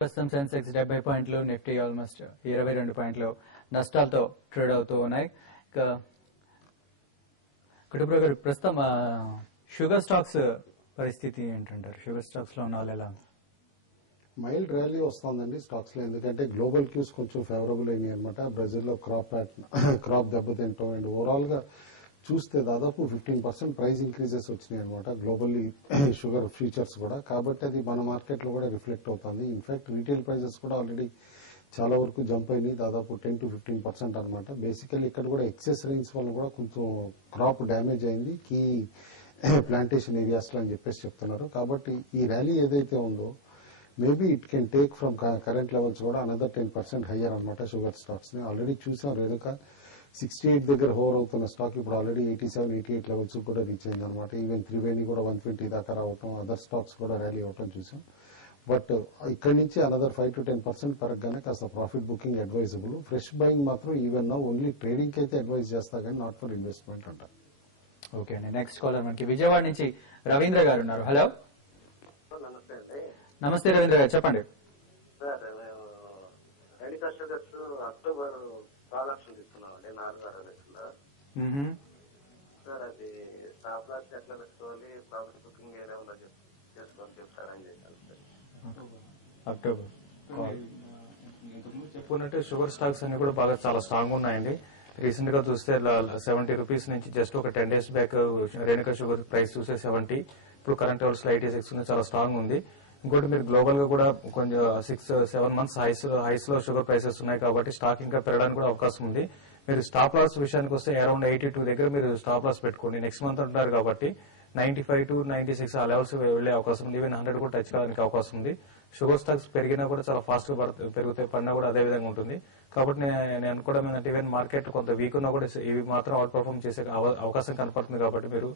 ప్రస్తుతం సెన్సెక్స్ 70 పాయింట్లు, Nifty almost 22 పాయింట్లు నష్టాలతో ట్రేడ్ అవుతూ ఉన్నాయి. కుటుంబ ప్రస్తుతం షుగర్ స్టాక్స్ పరిస్థితి ఏంటంటారు? షుగర్ స్టాక్స్ లో ఉన్న వాళ్ళు ఎలా? మైల్డ్ ర్యాలీ వస్తుందండి స్టాక్స్ లో, ఎందుకంటే గ్లోబల్ క్యూస్ కొంచెం ఫేవరబుల్ అయినాయి అనమాట. బ్రెజిల్లో క్రాప్ దెబ్బతింటాం అండ్ ఓవరాల్ గా చూస్తే దాదాపు 15% ప్రైస్ ఇంక్రీజెస్ వచ్చినాయి అనమాట గ్లోబల్లీ షుగర్ ఫ్యూచర్స్ కూడా. కాబట్టి అది మన మార్కెట్ లో కూడా రిఫ్లెక్ట్ అవుతుంది. ఇన్ఫాక్ట్ రీటైల్ ప్రైజెస్ కూడా ఆల్రెడీ చాలా వరకు జంప్ అయినాయి, దాదాపు 10 to 15% అనమాట. బేసికల్లీ ఇక్కడ కూడా ఎక్సెస్ రైన్స్ వల్ల కూడా కొంచెం క్రాప్ డ్యామేజ్ అయింది కీ ప్లాంటేషన్ ఏరియాస్ లో అని చెప్పేసి చెప్తున్నారు. కాబట్టి ఈ ర్యాలీ ఏదైతే ఉందో maybe it can take from current levels కూడా అనదర్ 10% హయ్యర్ అనమాట షుగర్ స్టాక్స్ ని. ఆల్రెడీ చూసాం రేణుక 68 దగ్గర హోవర్ అవుతున్న స్టాక్ ఇప్పుడు ఆల్రెడీ 87, 88 లెవెల్స్ కూడా రీచ్ అయింది అనమాట. ఈవెన్ త్రివేణి కూడా 120 దాకా రావటం, అదర్ స్టాక్స్ కూడా ర్యాలీ అవటం చూసాం. బట్ ఇక్కడ నుంచి అనదర్ 5 to 10% పెరగగానే కాస్త profit booking advisable. Fresh buying మాత్రం ఈవెన్ నా ఓన్లీ ట్రేడింగ్ కి అయితే అడ్వైజ్ చేస్తా కానీ నాట్ ఫర్ ఇన్వెస్ట్మెంట్ అంటారు. ఓకే అండి, నెక్స్ట్ కాలర్ మనకి విజయవాడ నుంచి రవీంద్ర గారు ఉన్నారు. హలో, నమస్తే రవీంద్ర గారు, చెప్పండి. Sir Renuka sugars October call option తీసుకున్నామండి 4-6 లక్షలు. సార్ అది స్టాప్ లాస్ ఎట్లా పెట్టుకోవాలి, ప్రాఫిట్ బుకింగ్ ఏమైనా చేసుకోవాలి చెప్తారని చేశాను సార్. అక్టోబర్ చెప్పుకున్నట్టు షుగర్ స్టాక్స్ అన్ని కూడా బాగా చాలా స్ట్రాంగ్ ఉన్నాయండి. రీసెంట్ గా చూస్తే 70 రూపీస్ నుంచి జస్ట్ ఒక 10 days back Renuka sugar price చూస్తే 70, ఇప్పుడు కరెంట్ లెవెల్స్ లో 86 చాలా స్ట్రాంగ్ ఉంది. ఇంకోటి మీరు గ్లోబల్ గా కూడా కొంచెం 6-7 months హైస్ లో షుగర్ ప్రైసెస్ ఉన్నాయి కాబట్టి స్టాక్ ఇంకా పెరగడానికి కూడా అవకాశం ఉంది. మీరు స్టాప్ లాస్ విషయానికి వస్తే అరౌండ్ 82 దగ్గర మీరు స్టాప్ లాస్ పెట్టుకోండి. నెక్స్ట్ మంత్ అంటారు కాబట్టి 95 to 96 ఆ లెవెల్స్ వెళ్లే అవకాశం ఉంది. ఈవెన్ 100 కూడా టచ్ కావడానికి అవకాశం ఉంది. షుగర్ స్టాక్స్ పెరిగినా కూడా చాలా ఫాస్ట్ గా పెరుగుతాయి, పడినా కూడా అదే విధంగా ఉంటుంది. కాబట్టి నేను అనుకోవడం ఏంటంటే ఈవెన్ మార్కెట్ కొంత వీక్ ఉన్నా కూడా ఇవి మాత్రం అవుట్ పర్ఫార్మ్ చేసే అవకాశం కనపడుతుంది. కాబట్టి మీరు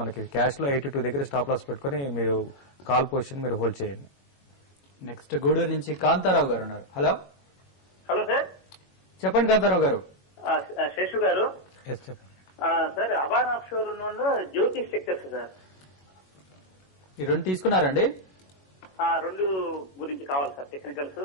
మనకి క్యాష్ లో 82 దగ్గర స్టాప్ లాస్ పెట్టుకుని మీరు కాల్ పొజిషన్ మీరు హోల్డ్ చేయండి. నెక్స్ట్ గూడూరు నుంచి కాంతారావు గారు ఉన్నారు. హలో, హలో సార్, చెప్పండి కాంతారావు గారు. శేషు గారు. చెప్పండి సార్, అబాన్ ఆఫ్ షోర్ ఉన్న జ్యోతి సెక్టర్స్ సార్, ఈ రెండు తీసుకున్నారండి? రెండు గురించి కావాలి సార్, టెక్నికల్స్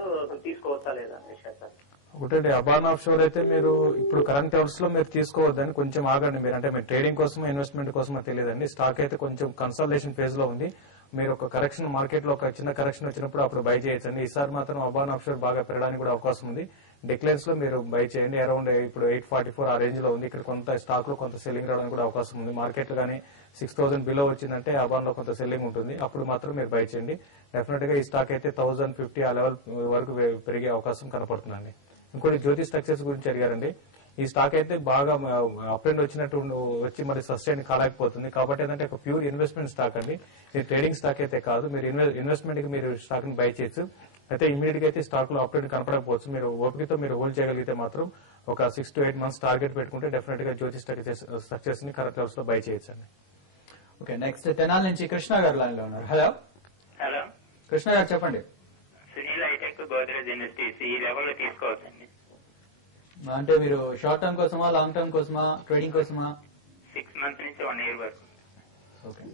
తీసుకోవచ్చా లేదా సార్? ఒకటండి, అబాన్ ఆఫ్ షోర్ అయితే మీరు ఇప్పుడు కరెంట్ లెవెల్స్ లో మీరు తీసుకోవద్దని కొంచెం ఆగండి. మీరు అంటే మీరు ట్రేడింగ్ కోసమో ఇన్వెస్ట్మెంట్ కోసమో తెలియదండి. స్టాక్ అయితే కొంచెం కన్సల్టేషన్ ఫేజ్ లో ఉంది. మీరు ఒక కరెక్షన్ మార్కెట్ లో ఒక చిన్న కరెక్షన్ వచ్చినప్పుడు అప్పుడు బై చేయొచ్చండి. ఈసారి మాత్రం అబాన్ ఆఫ్ షోర్ బాగా పెరగడానికి కూడా అవకాశం ఉంది. డిక్లైన్స్ లో మీరు బై చేయండి. అరౌండ్ ఇప్పుడు 844 ఆ రేంజ్ లో ఉంది. ఇక్కడ కొంత స్టాక్ లో కొంత సెల్లింగ్ రావడానికి కూడా అవకాశం ఉంది. మార్కెట్ లో కానీ 6000 బిలో వచ్చిందంటే అబాన్ లో కొంత సెల్లింగ్ ఉంటుంది, అప్పుడు మాత్రం మీరు బై చేయండి. డెఫినెట్ గా ఈ స్టాక్ అయితే 1050 ఆ లెవెల్ వరకు పెరిగే అవకాశం కనపడుతుందండి. ఇంకోటి జ్యోతి స్ట్రక్చర్స్ గురించి అడిగారండి. ఈ స్టాక్ అయితే బాగా అప్ అండ్ వచ్చినట్టు వచ్చి మరి సస్టైన్ కాలేకపోతుంది. కాబట్టి ఏంటంటే ఒక ప్యూర్ ఇన్వెస్ట్మెంట్ స్టాక్ అండి, ఇది ట్రేడింగ్ స్టాక్ అయితే కాదు. మీరు ఇన్వెస్ట్మెంట్ కి మీరు స్టాక్ ని బై చేయొచ్చు. అయితే ఇమీడియట్ గా అయితే స్టాక్ లో అప్ అండ్ కనపడకపోవచ్చు. మీరు ఓపికతో మీరు హోల్డ్ చేయగలిగితే మాత్రం ఒక 6 to 8 months టార్గెట్ పెట్టుకుంటే డెఫినెట్ గా జ్యోతి స్ట్రక్చర్స్ ని కరెక్ట్ లెవెల్స్ లో బై చేయొచ్చండి. ఓకే, నెక్స్ట్ తెనాలి నుంచి కృష్ణ గారు లైన్ లో ఉన్నారు. హలో, హలో, కృష్ణ గారు చెప్పండి. సునీల్ హైటెక్, గోద్రేజ్ ఇండస్ట్రీస్ ఈ లెవెల్ లో తీసుకోవచ్చండి. అంటే మీరు షార్ట్ టర్మ్ కోసమా, లాంగ్ టర్మ్ కోసమా, ట్రేడింగ్ కోసమా? 6 months నుంచి 1 year వరకు.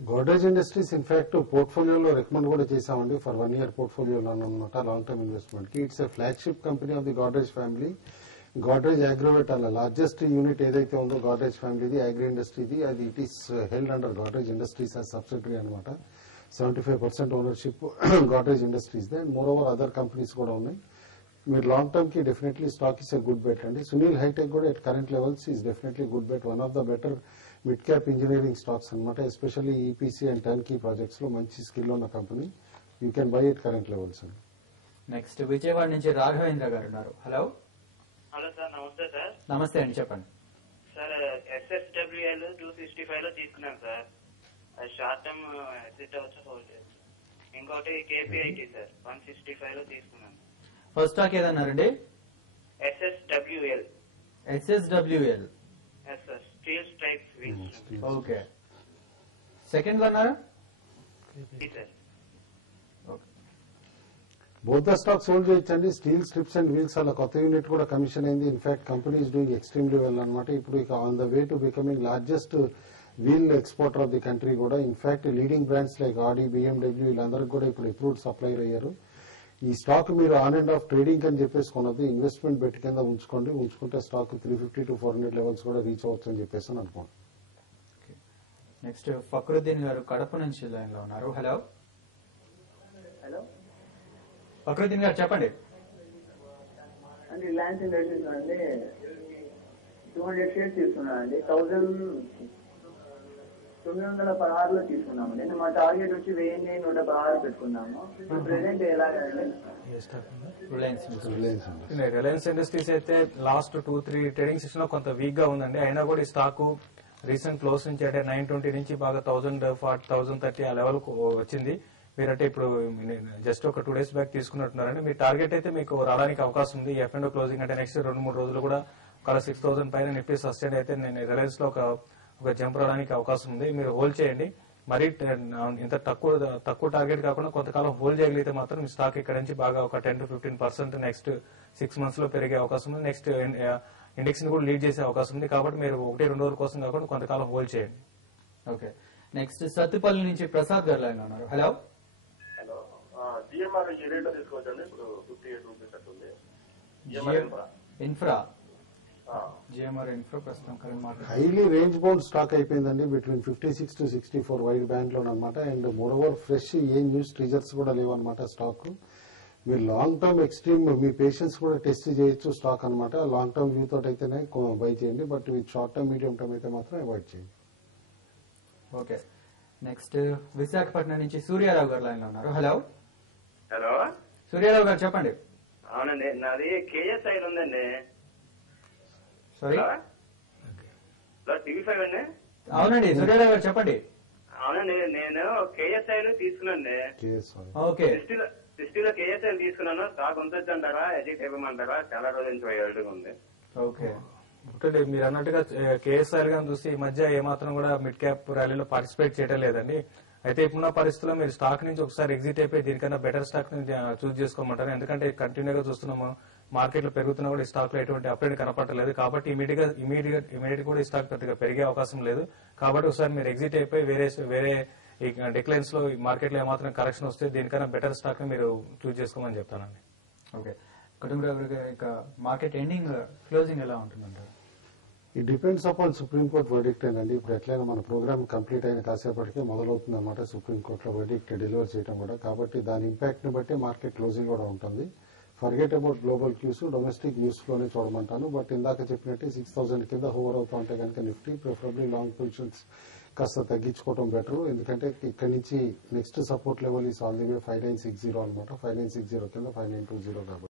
గోడ్రేజ్ ఇండస్ట్రీస్ ఇన్ఫాక్ట్ పోర్ట్ఫోలియోలో రికమెండ్ కూడా చేశామండి ఫర్ 1 year పోర్ట్ఫోలియోలో అనమాట లాంగ్ టర్మ్ ఇన్వెస్ట్మెంట్ కి. It's a flagship company of the Godrej family. Godrej Agrovet అలా లార్జెస్ట్ యూనిట్ ఏదైతే ఉందో గోడ్రేజ్ ఫ్యామిలీది అగ్రి ఇండస్ట్రీది, అది it is held under Godrej industries as subsidiary అనమాట. 75% ఓనర్షిప్ గోడ్రేజ్ ఇండస్ట్రీస్ దే. And moreover other companies కూడా ఉన్నాయి. మీరు లాంగ్ టర్మ్ కి definitely stock is a good bet అండి. సునీల్ హైటెక్ కూడా at current levels is definitely good bet. One of the better mid cap engineering stocks అనమాట. Especially EPC and turnkey projects లో మంచి skill ఉన్న company. You can buy at current levels అండి. Next Vijayawada నుంచి రాఘవేంద్ర గారు ఉన్నారు. హలో, హలో సార్, నమస్తే sir. నమస్తే అండి, చెప్పండి. సార్, SSWL 265 లో తీసుకున్నాను సార్. అది షార్ట్ టర్మ్ ఎగ్జిట్ అవచ్చు, హోల్డ్ చేయొచ్చు. ఇంకోటి KPIT సార్ 165 లో తీసుకున్నాను. ఫస్ట్ స్టాక్ ఏదన్నారండి? SSWL. SSWL. Yes sir, steel stripes wheels. Okay, second అన్నారా? Sir both the stocks hold చేయొచ్చండి. స్టీల్ స్ట్రిప్స్ అండ్ వీల్స్ అలా కొత్త యూనిట్ కూడా కమిషన్ అయింది. In fact company is doing extremely well అనమాట. ఇప్పుడు ఇక on the way to becoming largest wheel exporter of the country కూడా. ఇన్ఫాక్ట్ లీడింగ్ బ్రాండ్స్ లైక్ ఆడి, BMW వీళ్ళందరికీ కూడా ఇప్పుడు అప్రూవ్డ్ సప్లైర్ అయ్యారు. ఈ స్టాక్ మీరు ఆన్ అండ్ ఆఫ్ ట్రేడింగ్ అని చెప్పేసి కొనద్దు, ఇన్వెస్ట్మెంట్ బెట్ కింద ఉంచుకోండి. ఉంచుకుంటే స్టాక్ 350 to 400 లెవెల్స్ కూడా రీచ్ అవ్వచ్చు అని చెప్పేసి అనుకోండి. నెక్స్ట్ ఫక్రుద్దీన్ గారు కడప నుంచి లైన్ లో ఉన్నారు. హలో హలో ఫక్రుద్దీన్ గారు చెప్పండి. అండి రిలయన్స్ ఇండస్ట్రీస్ అండి 200 షేర్స్ తీసుకున్నాను అండి. 1916లో తీసుకున్నామండి. మా టార్గెట్ వచ్చి 1116 పెట్టుకున్నాము. ఇప్పుడు ప్రెసెంట్ ఎలాగండి? రిలయన్స్ ఇండస్ట్రీస్ అయితే లాస్ట్ 2-3 ట్రేడింగ్ సెషన్ లో కొంత వీక్ గా ఉందండి. అయినా కూడా ఈ స్టాక్ రీసెంట్ క్లోజ్ నుంచి అంటే 920 నుంచి బాగా 1040, 1030 ఆ లెవెల్ వచ్చింది. మీరంటే ఇప్పుడు జస్ట్ ఒక 2 days బ్యాక్ తీసుకున్నట్టున్నారండి. మీ టార్గెట్ అయితే మీకు రావడానికి అవకాశం ఉంది. F&O క్లోజింగ్ అంటే నెక్స్ట్ 2-3 రోజులు కూడా ఒక 6000 పైన నిఫ్టీ సస్టైన్ అయితే నేను రిలయన్స్ లో ఒక జంప్ రావడానికి అవకాశం ఉంది. మీరు హోల్డ్ చేయండి. మరి ఇంత తక్కువ టార్గెట్ కాకుండా కొంతకాలం హోల్డ్ చేయగలిగితే మాత్రం మీ స్టాక్ ఇక్కడ నుంచి బాగా ఒక 10 to 15% నెక్స్ట్ 6 months లో పెరిగే అవకాశం ఉంది. నెక్స్ట్ ఇండెక్స్ ని కూడా లీడ్ చేసే అవకాశం ఉంది. కాబట్టి మీరు 1-2 రోజుల కోసం కాకుండా కొంతకాలం హోల్డ్ చేయండి. ఓకే, నెక్స్ట్ సత్తుపల్లి నుంచి ప్రసాద్ గారు లైన్ ఉన్నారు. హలో హలో, జిఎంఆర్ ఈ రేట్లో తీసుకోవచ్చండి. ఇప్పుడు 58 రూపీస్ అట్టుంది. ఇన్ఫ్రా జిఎంఆర్ ఇన్ఫ్రా ప్రస్తుతం current market highly range bound stock అయిపోయిందండి. బిట్వీన్ 56 to 64 వైడ్ బ్యాండ్ లో అనమాట. అండ్ మోరోవర్ ఫ్రెష్ ఏ న్యూస్ ట్రీజర్స్ కూడా లేవన్నమాట స్టాక్. మీరు లాంగ్ టర్మ్ ఎక్స్ట్రీమ్ మీ పేషెన్స్ కూడా టెస్ట్ చేయొచ్చు స్టాక్ అనమాట. లాంగ్ టర్మ్ వ్యూ తోటి అయితేనే బై చేయండి. But with short term medium term అయితే మాత్రం అవాయిడ్ చేయండి. ఓకే, నెక్స్ట్ విశాఖపట్నం నుంచి సూర్యారావు గారు లైన్ లో ఉన్నారు. హలో హలో సూర్యారావు గారు చెప్పండి. అవునండి, నాది కేఎస్ఐ ఉందండి. సారీ TV5 అండి. అవునండి సూర్యారావు గారు చెప్పండి. అవునండి, నేను కేఎస్ఐలు తీసుకున్నాండి. ఓకే, 60లో కేఎస్ఐలు తీసుకున్నాను. స్టాక్ ఉంచొచ్చు అంటారా, ఎజిట్ ఇవ్వమంటారా? చాలా రోజుల నుంచి అడుగు ఉంది. ఓకే, ఒకటి మీరు అన్నట్టుగా కేఎస్ఆర్ గాని చూసి ఈ మధ్య ఏమాత్రం కూడా మిడ్ క్యాప్ ర్యాలీలో పార్టిసిపేట్ చేయడం లేదండి. అయితే ఇప్పుడున్న పరిస్థితుల్లో మీరు స్టాక్ నుంచి ఒకసారి ఎగ్జిట్ అయిపోయి దీనికన్నా బెటర్ స్టాక్ ని చూస్ చేసుకోమంటారు. ఎందుకంటే కంటిన్యూగా చూస్తున్నాము మార్కెట్ లో పెరుగుతున్నా కూడా ఈ స్టాక్ లో ఎటువంటి అప్డేట్ కనపడలేదు. కాబట్టి ఇమీడియట్ కూడా ఈ స్టాక్ పెద్దగా పెరిగే అవకాశం లేదు. కాబట్టి ఒకసారి మీరు ఎగ్జిట్ అయిపోయి వేరే ఈ డిక్లైన్స్ లో మార్కెట్ లో ఏమాత్రం కరెక్షన్ వస్తే దీనికన్నా బెటర్ స్టాక్ ని మీరు చూస్ చేసుకోమని చెప్తానండి. ఓకే, కుటుంబరావు గారు ఇక మార్కెట్ ఎండింగ్ క్లోజింగ్ ఎలా ఉంటుందంటారు? ఈ డిపెండ్స్ అపాన్ సుప్రీంకోర్టు వర్డిక్ట్ అండి. ఇప్పుడు ఎట్లయినా మన ప్రోగ్రామ్ కంప్లీట్ అయిన కాసేపటికే మొదలవుతుంది అనమాట సుప్రీంకోర్టులో వర్డిక్ట్ డెలివర్ చేయడం కూడా. కాబట్టి దాని ఇంపాక్ట్ ని బట్టి మార్కెట్ క్లోజింగ్ కూడా ఉంటుంది. Forget about global cues, domestic news లోనే చూడమంటాను. బట్ ఇందాక చెప్పినట్టే 6000 కింద హోవర్ అవుతా ఉంటే కనుక నిఫ్టీ ప్రిఫరబ్లీ లాంగ్ పొజిషన్స్ కాస్త తగ్గించుకోవడం బెటర్. ఎందుకంటే ఇక్కడ నుంచి next support level is all the way 5960 అనమాట. 5960 కింద 5920 కాబట్టి